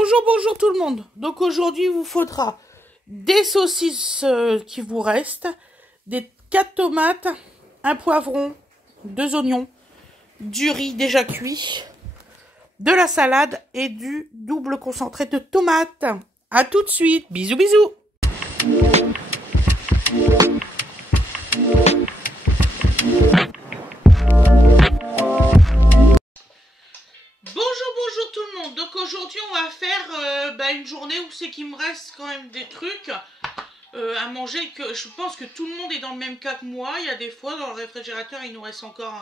Bonjour, bonjour tout le monde. Donc aujourd'hui, il vous faudra des saucisses qui vous restent, des 4 tomates, un poivron, 2 oignons, du riz déjà cuit, de la salade et du double concentré de tomates. À tout de suite. Bisous, bisous. Bonjour tout le monde. Donc aujourd'hui on va faire une journée où c'est qu'il me reste quand même des trucs à manger. Que je pense que tout le monde est dans le même cas que moi. Il y a des fois dans le réfrigérateur il nous reste encore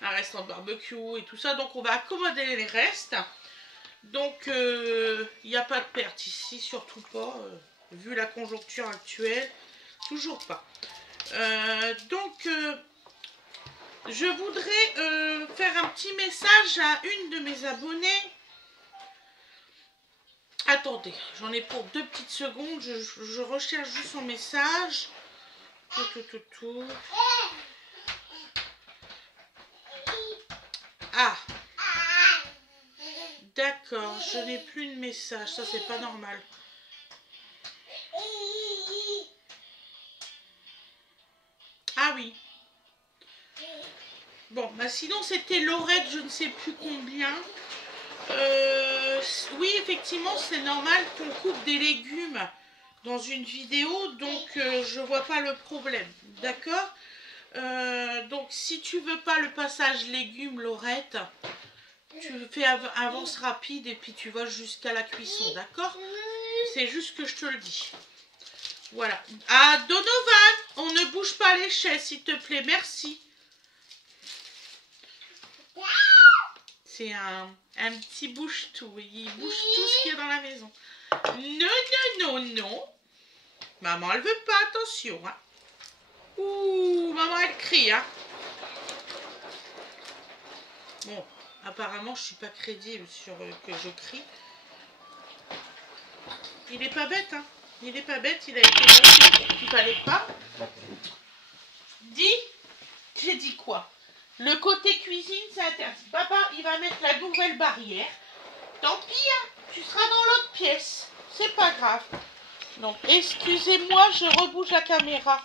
un restant de barbecue et tout ça. Donc on va accommoder les restes. Donc il n'y a pas de perte ici, surtout pas. Vu la conjoncture actuelle, toujours pas. Je voudrais faire un petit message à une de mes abonnées. Attendez, j'en ai pour 2 petites secondes. Je recherche juste son message. Ah, d'accord, je n'ai plus de message. Ça, c'est pas normal. Ah oui. Bon, bah sinon c'était Laurette, je ne sais plus combien. Oui, effectivement, c'est normal qu'on coupe des légumes dans une vidéo, donc je vois pas le problème. D'accord? Donc si tu veux pas le passage légumes, Laurette, tu fais avance rapide et puis tu vas jusqu'à la cuisson, d'accord? C'est juste que je te le dis. Voilà. Ah, Donovan, on ne bouge pas les chaises, s'il te plaît, merci. C'est un petit bouge-tout. Il bouge tout ce qu'il y a dans la maison. Non. Maman, elle veut pas, attention. Hein. Ouh, maman, elle crie. Hein. Bon, apparemment, je suis pas crédible sur que je crie. Il est pas bête, hein. Il est pas bête, il a été bon. Il fallait pas. Dis, j'ai dit quoi? Le côté cuisine, c'est interdit. Papa, il va mettre la nouvelle barrière. Tant pis, hein, tu seras dans l'autre pièce. C'est pas grave. Donc, excusez-moi, je rebouge la caméra.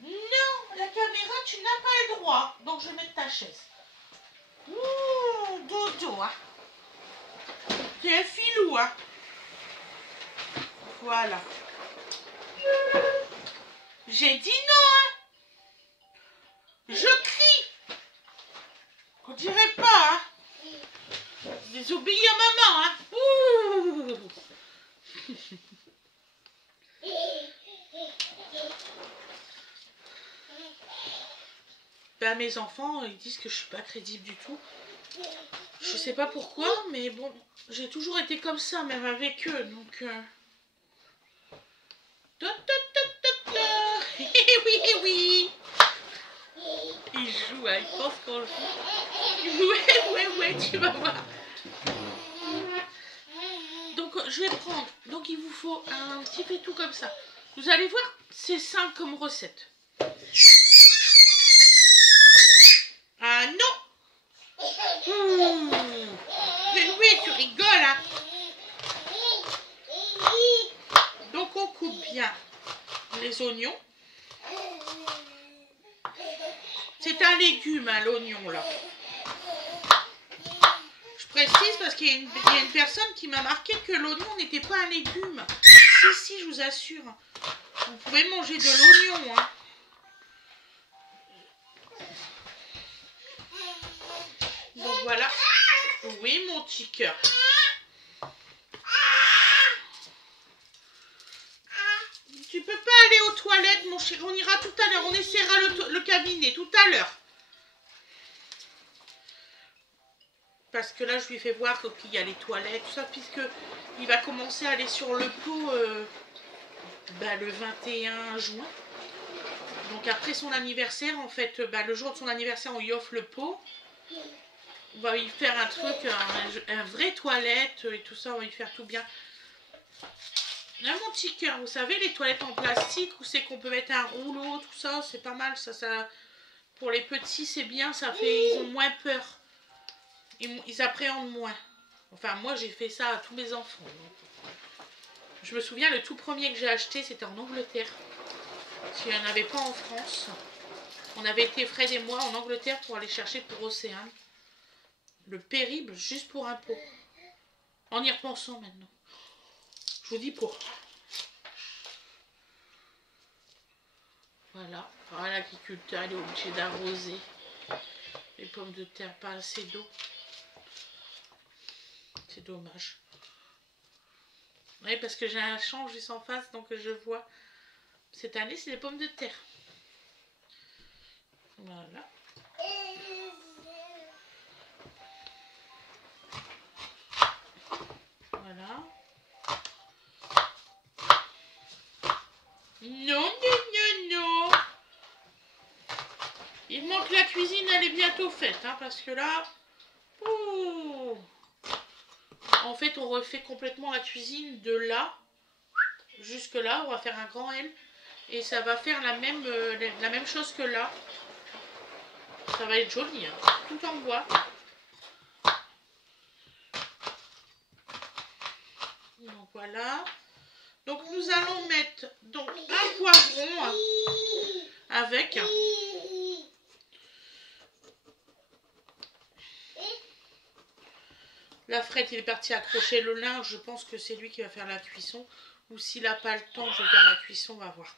Non, la caméra, tu n'as pas le droit. Donc, je vais mettre ta chaise. Ouh, dodo, hein. Tu es un filou, hein. Voilà. J'ai dit non, hein. Je crie. On dirait pas, hein. Désobéis à maman, hein. Ouh. Ben, mes enfants, ils disent que je suis pas crédible du tout. Je sais pas pourquoi, mais bon, j'ai toujours été comme ça, même avec eux, donc... Oui. Ils jouent, hein, ils pensent qu'on joue. Ouais, tu vas voir. Donc, je vais prendre. Donc, il vous faut un petit pétou comme ça. Vous allez voir, c'est simple comme recette. Ah non. Mais oui, tu rigoles, hein. Donc, on coupe bien les oignons. C'est un légume, hein, l'oignon, là. Je précise parce qu'il y a une personne qui m'a marqué que l'oignon n'était pas un légume. Si, je vous assure. Vous pouvez manger de l'oignon, hein. Donc voilà. Oui, mon petit cœur. Tu peux pas aller aux toilettes, mon chéri. On ira tout à l'heure. On essaiera le cabinet tout à l'heure. Parce que là, je lui fais voir qu'il y a les toilettes, tout ça, puisque il va commencer à aller sur le pot le 21 juin. Donc après son anniversaire, en fait, le jour de son anniversaire, on lui offre le pot. On va lui faire un truc, un vrai toilette et tout ça, on va lui faire tout bien. Là, mon petit cœur, vous savez, les toilettes en plastique, où c'est qu'on peut mettre un rouleau, tout ça, c'est pas mal. Ça, pour les petits, c'est bien, ça fait, ils ont moins peur. Ils appréhendent moins. Enfin, moi, j'ai fait ça à tous mes enfants. Je me souviens, le tout premier que j'ai acheté, c'était en Angleterre. S'il n'y en avait pas en France. On avait été, Fred et moi, en Angleterre pour aller chercher pour Océane. Le périple, juste pour un pot. En y repensant maintenant. Je vous dis pour. Voilà. Alors, l'agriculteur, il est obligé d'arroser. Les pommes de terre, pas assez d'eau. C'est dommage. Oui, parce que j'ai un champ juste en face, donc je vois. Cette année, c'est des pommes de terre. Voilà. Voilà. Non, non, non, non. Il manque la cuisine, elle est bientôt faite, hein, parce que là... Oh, en fait, on refait complètement la cuisine de là jusque là. On va faire un grand L. Et ça va faire la même chose que là. Ça va être joli, hein, tout en bois. Donc voilà. Donc nous allons mettre donc un poivron avec. La Fred, il est parti accrocher le linge. Je pense que c'est lui qui va faire la cuisson. Ou s'il n'a pas le temps, je vais faire la cuisson, on va voir.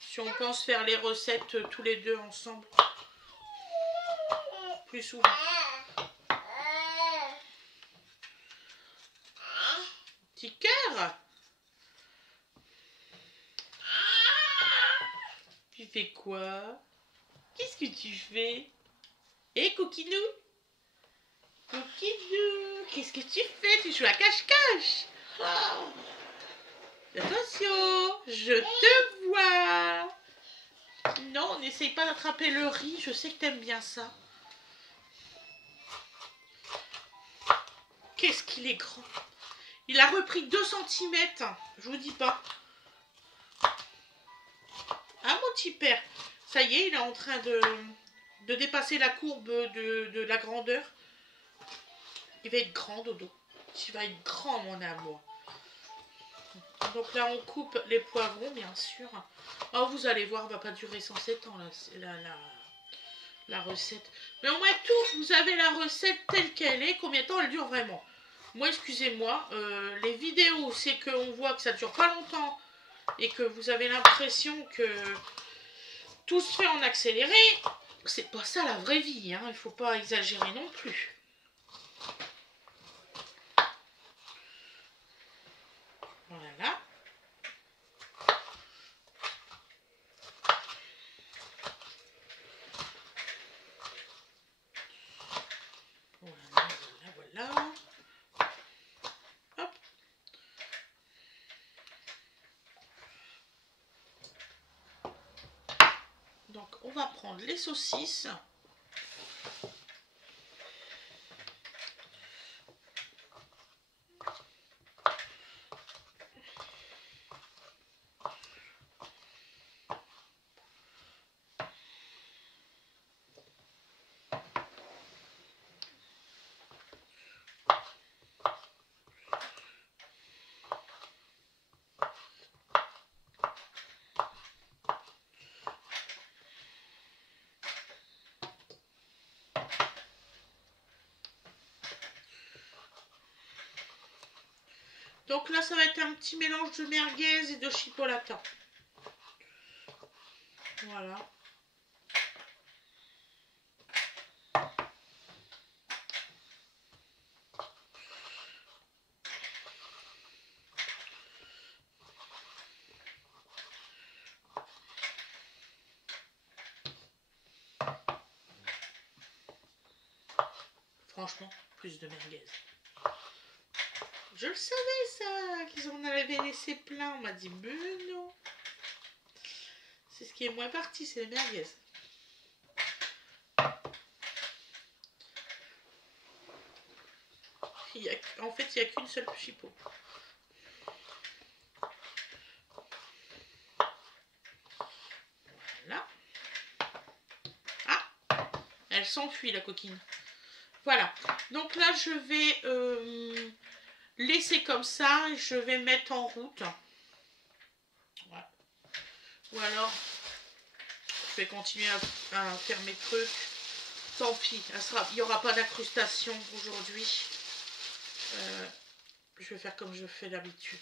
Si on pense faire les recettes tous les deux ensemble. Plus souvent. Petit cœur. Tu fais quoi? Qu'est-ce que tu fais? Eh, coquinou? Coquinou, qu'est-ce que tu fais? Tu joues à cache-cache? Oh. Attention, je te vois. Non, n'essaye pas d'attraper le riz, je sais que t'aimes bien ça. Qu'est-ce qu'il est grand. Il a repris 2 cm, je vous dis pas. Ah, mon petit père. Ça y est, il est en train de dépasser la courbe de la grandeur. Il va être grand, Dodo. Tu vas être grand, mon amour. Donc là, on coupe les poivrons, bien sûr. Oh, vous allez voir, elle va pas durer 107 ans, la recette. Mais au moins tout, vous avez la recette telle qu'elle est. Combien de temps elle dure vraiment? Moi, excusez-moi, les vidéos, c'est qu'on voit que ça dure pas longtemps et que vous avez l'impression que tout se fait en accéléré. C'est pas ça la vraie vie, hein. Il faut pas exagérer non plus. Voilà. Voilà, voilà, voilà. Hop. Donc, on va prendre les saucisses. Donc là, ça va être un petit mélange de merguez et de chipolata. Voilà. Franchement, plus de merguez. Je le savais ça, qu'ils en avaient laissé plein. On m'a dit, mais non. C'est ce qui est moins parti, c'est les merguez. En fait, il n'y a qu'une seule chipot. Voilà. Ah, elle s'enfuit la coquine. Voilà. Donc là, je vais laisser comme ça. Je vais mettre en route. Voilà. Ou alors, je vais continuer à faire mes trucs. Tant pis. Il n'y aura pas d'incrustation aujourd'hui. Je vais faire comme je fais d'habitude.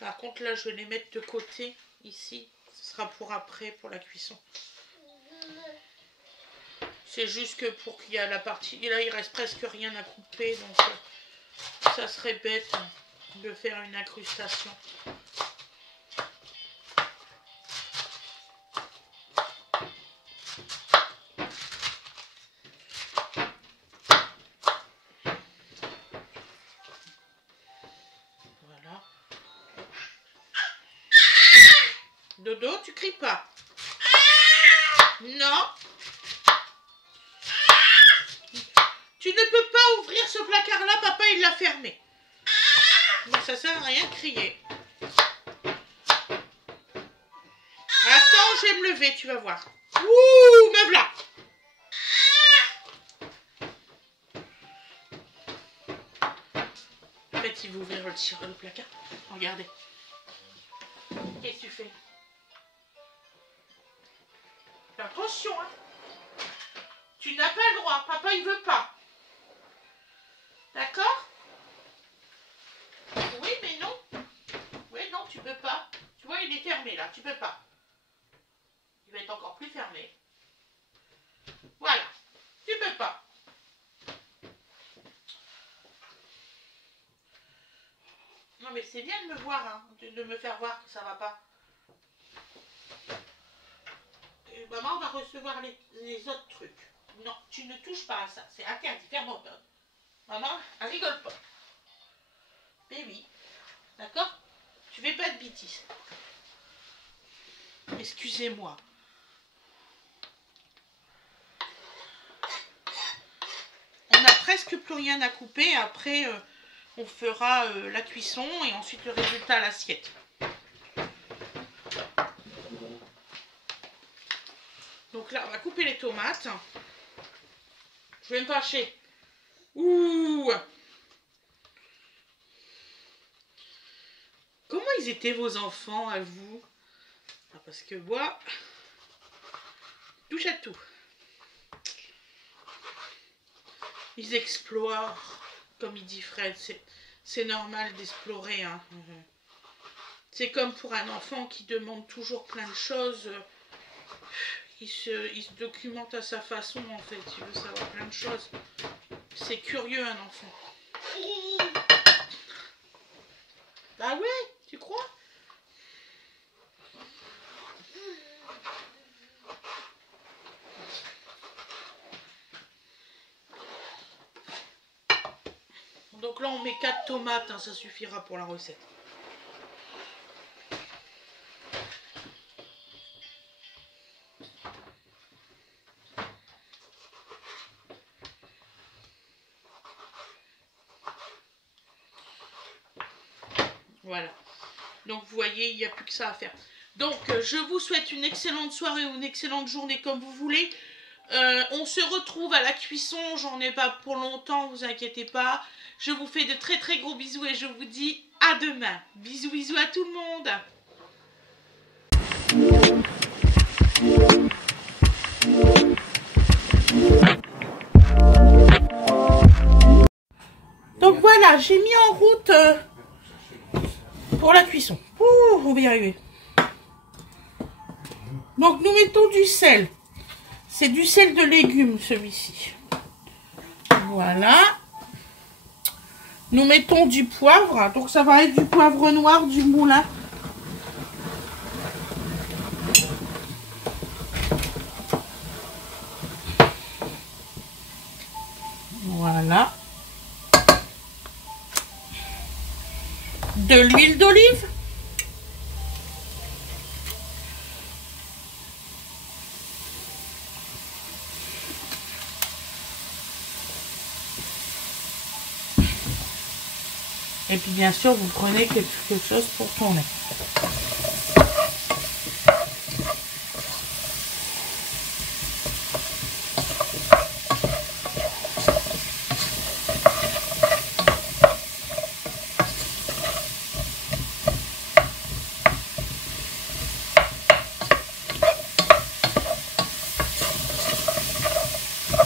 Par contre, là, je vais les mettre de côté, ici. Ce sera pour après, pour la cuisson. C'est juste que pour qu'il y ait la partie... Et là, il reste presque rien à couper, donc ça serait bête de faire une incrustation. Voilà. Dodo, tu cries pas. Non. Tu ne peux pas ouvrir ce placard-là, papa, il l'a fermé. Mais ça sert à rien de crier. Attends, je vais me lever, tu vas voir. Ouh, me voilà. En fait, il va ouvrir le placard. Regardez. Qu'est-ce que tu fais? Fais attention, hein. Tu n'as pas le droit. Papa, il veut pas. D'accord? Oui, mais non. Oui, non, tu peux pas. Tu vois, il est fermé, là. Tu peux pas. Il va être encore plus fermé. Voilà. Tu peux pas. Non, mais c'est bien de me voir, hein, de me faire voir que ça va pas. Et maman va recevoir les autres trucs. Non, tu ne touches pas à ça. C'est interdit. Ferme ton porte. Maman, elle rigole pas. Mais oui. D'accord? Tu fais pas de bêtises. Excusez-moi. On n'a presque plus rien à couper. Après, on fera la cuisson et ensuite le résultat à l'assiette. Donc là, on va couper les tomates. Je vais me fâcher. Ouh! Comment ils étaient vos enfants à vous? Ah, parce que moi, touche à tout. Ils explorent, comme il dit Fred, c'est normal d'explorer. Hein. C'est comme pour un enfant qui demande toujours plein de choses. Il se documente à sa façon, en fait. Il veut savoir plein de choses. C'est curieux, un enfant. Ah ouais, tu crois? Donc là, on met 4 tomates, hein, ça suffira pour la recette. Voilà. Donc, vous voyez, il n'y a plus que ça à faire. Donc, je vous souhaite une excellente soirée ou une excellente journée, comme vous voulez. On se retrouve à la cuisson. J'en ai pas pour longtemps, vous inquiétez pas. Je vous fais de très très gros bisous et je vous dis à demain. Bisous, bisous à tout le monde. Donc voilà, j'ai mis en route pour la cuisson. Ouh, on va y arriver. Donc nous mettons du sel. C'est du sel de légumes celui-ci. Voilà. Nous mettons du poivre. Donc ça va être du poivre noir du moulin. Voilà. De l'huile d'olive. Et puis bien sûr, vous prenez quelque chose pour tourner.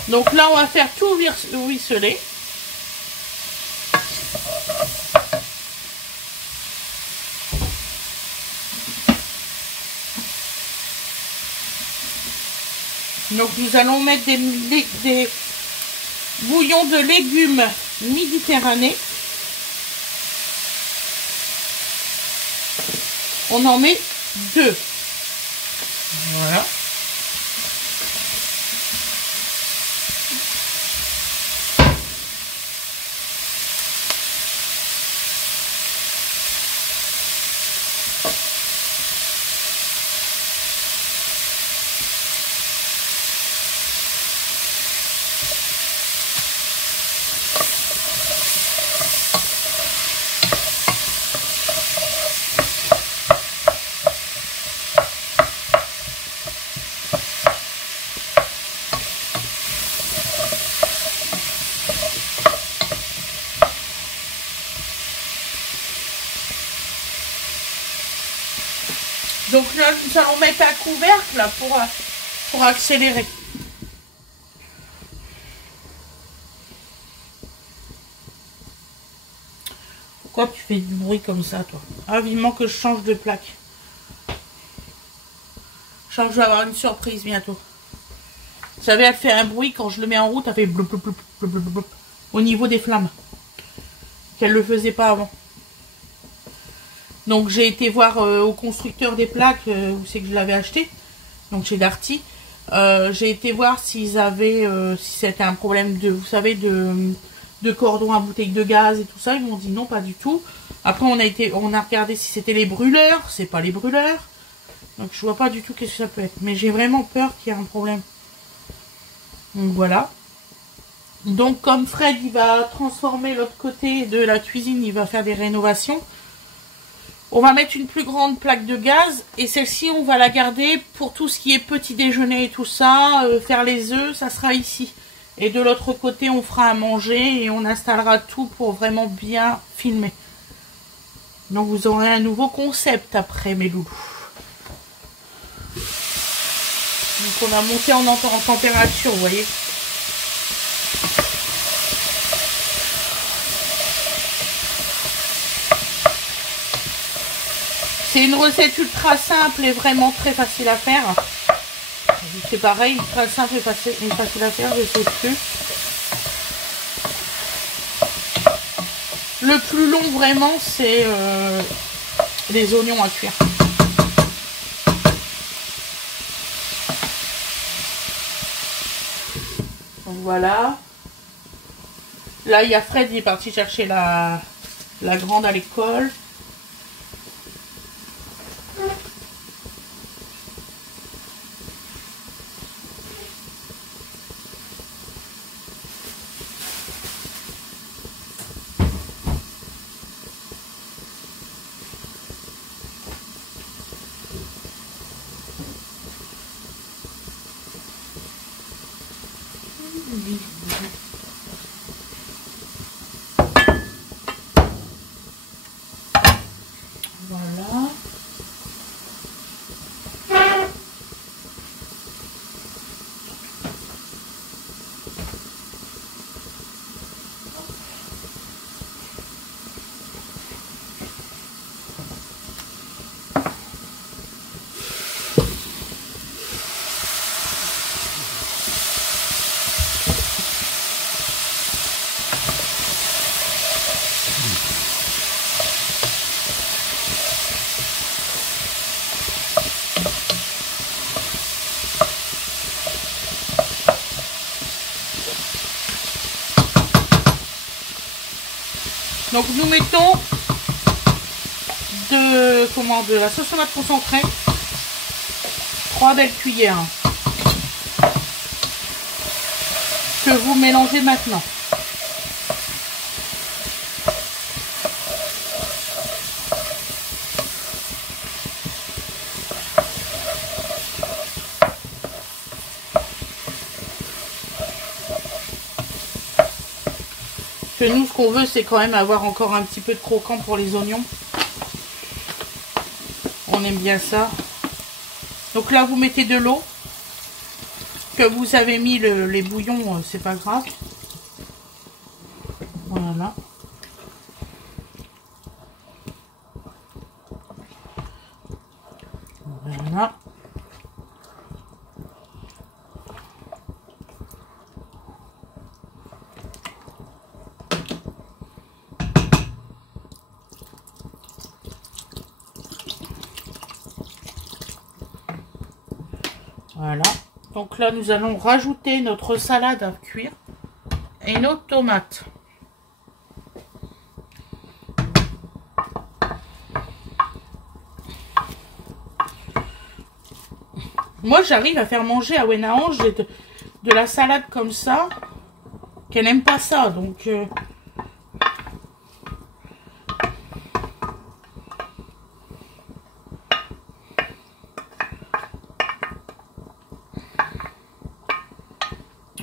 Donc là, on va faire tout ruisseler. Donc nous allons mettre des bouillons de légumes méditerranéens. On en met 2. Voilà. Donc là, nous allons mettre un couvercle là, pour accélérer. Pourquoi tu fais du bruit comme ça, toi? Ah, vivement que je change de plaque. Je sens que je vais avoir une surprise bientôt. Vous savez, elle fait un bruit quand je le mets en route, elle fait bloup, bloup, bloup, bloup, bloup, bloup, au niveau des flammes. Qu'elle ne le faisait pas avant. Donc j'ai été voir au constructeur des plaques, où c'est que je l'avais acheté, donc chez Darty. J'ai été voir s'ils avaient, si c'était un problème de, vous savez, de cordon à bouteille de gaz et tout ça. Ils m'ont dit non, pas du tout. Après on a regardé si c'était les brûleurs, c'est pas les brûleurs. Donc je vois pas du tout qu'est-ce que ça peut être. Mais j'ai vraiment peur qu'il y ait un problème. Donc voilà. Donc comme Fred il va transformer l'autre côté de la cuisine, il va faire des rénovations. On va mettre une plus grande plaque de gaz et celle-ci on va la garder pour tout ce qui est petit déjeuner et tout ça, faire les œufs, ça sera ici. Et de l'autre côté on fera à manger et on installera tout pour vraiment bien filmer. Donc vous aurez un nouveau concept après mes loulous. Donc on a monté en température, vous voyez. C'est une recette ultra simple et vraiment très facile à faire. C'est pareil, ultra simple et facile à faire, je sais plus. Le plus long vraiment, c'est les oignons à cuire. Donc voilà. Là, il y a Fred, il est parti chercher la grande à l'école. Voilà. Donc nous mettons de la sauce tomate concentrée, 3 belles cuillères que vous mélangez maintenant. que nous, ce qu'on veut, c'est quand même avoir encore un petit peu de croquant pour les oignons. On aime bien ça. Donc là, vous mettez de l'eau. Que vous avez mis les bouillons, c'est pas grave. Voilà. Voilà. Voilà. Donc là, nous allons rajouter notre salade à cuire et nos tomates. Moi, j'arrive à faire manger à Wenaange de la salade comme ça, qu'elle n'aime pas ça. Donc,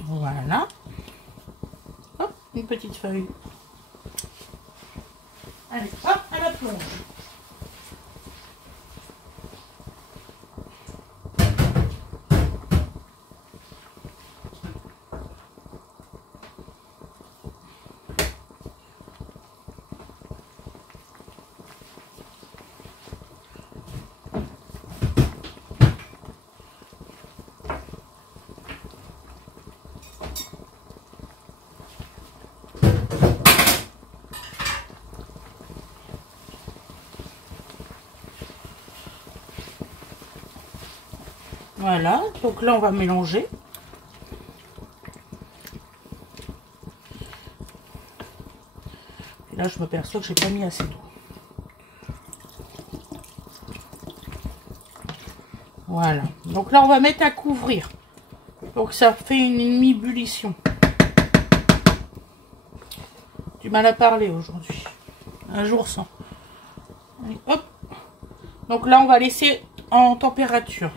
voilà. Hop, une petite feuille. Allez, hop, à la plonge. Voilà, donc là on va mélanger. Et là je m'aperçois que j'ai pas mis assez d'eau. Voilà, donc là on va mettre à couvrir. Donc ça fait une demi-ébullition. Du mal à parler aujourd'hui. Un jour sans. Allez, hop. Donc là on va laisser en température.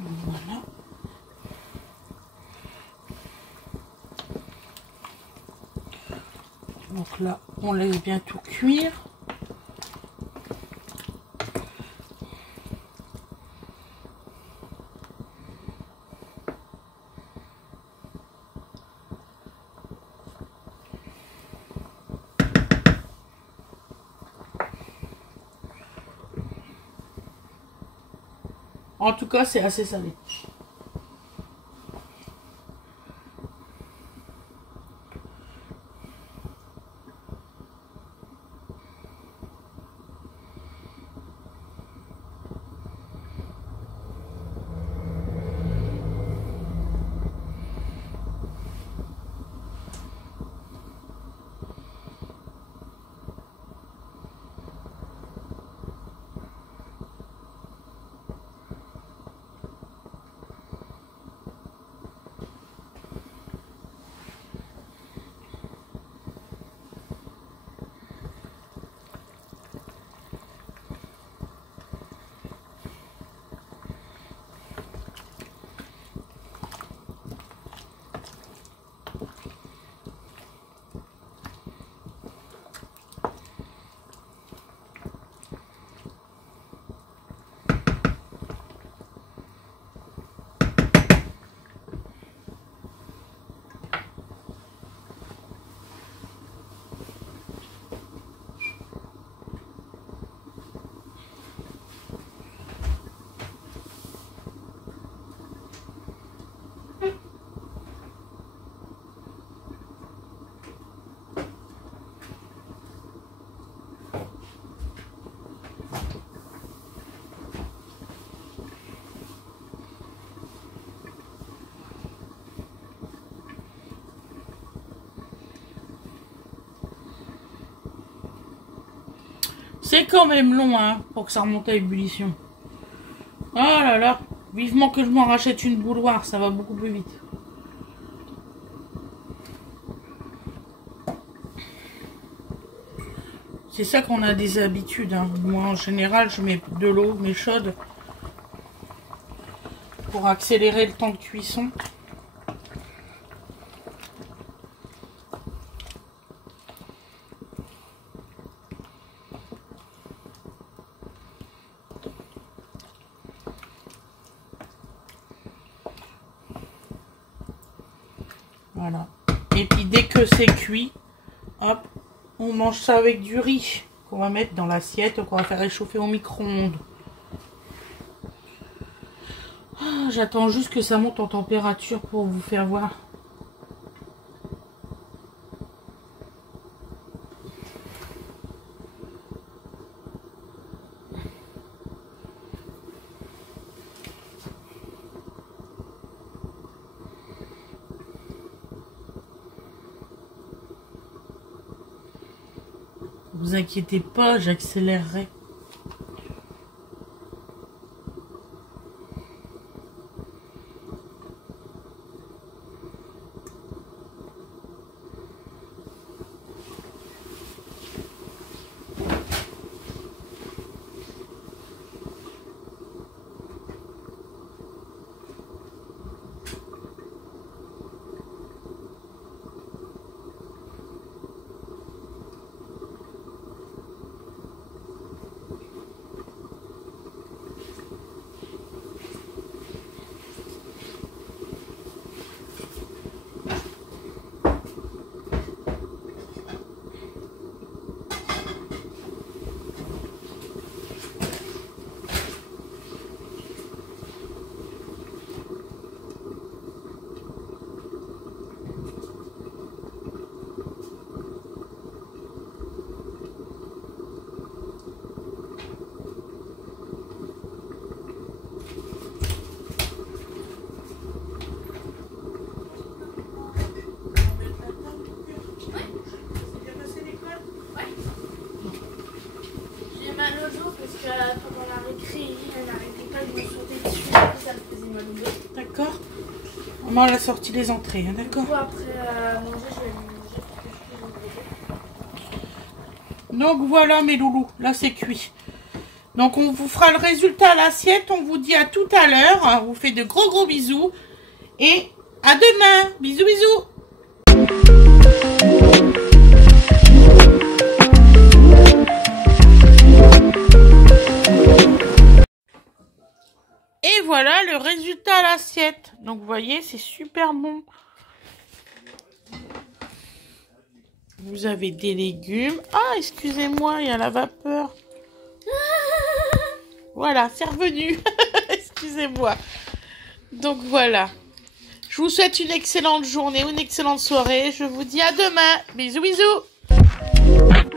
Voilà. Donc là, on laisse bien tout cuire. En tout cas, c'est assez salé. C'est quand même long, hein, pour que ça remonte à ébullition. Oh là là, vivement que je m'en rachète une bouilloire, ça va beaucoup plus vite. C'est ça qu'on a des habitudes, hein. Moi, en général, je mets de l'eau, mais chaude, pour accélérer le temps de cuisson. Voilà. Et puis dès que c'est cuit, hop, on mange ça avec du riz qu'on va mettre dans l'assiette, qu'on va faire réchauffer au micro-ondes. Ah, j'attends juste que ça monte en température pour vous faire voir. Vous inquiétez pas, j'accélérerai. Pendant la récré, elle n'arrêtait pas de me sauter dessus, ça me faisait mal au dos. D'accord. Maman, elle a sorti les entrées, hein, d'accord. Après manger, je vais manger parce que je peux. Donc voilà mes loulous, là c'est cuit. Donc on vous fera le résultat à l'assiette, on vous dit à tout à l'heure, on vous fait de gros bisous et à demain. Bisous bisous. Et voilà le résultat à l'assiette. Donc vous voyez, c'est super bon. Vous avez des légumes. Ah, excusez-moi, il y a la vapeur. Voilà, c'est revenu. Excusez-moi. Donc voilà. Je vous souhaite une excellente journée ou une excellente soirée. Je vous dis à demain. Bisous, bisous.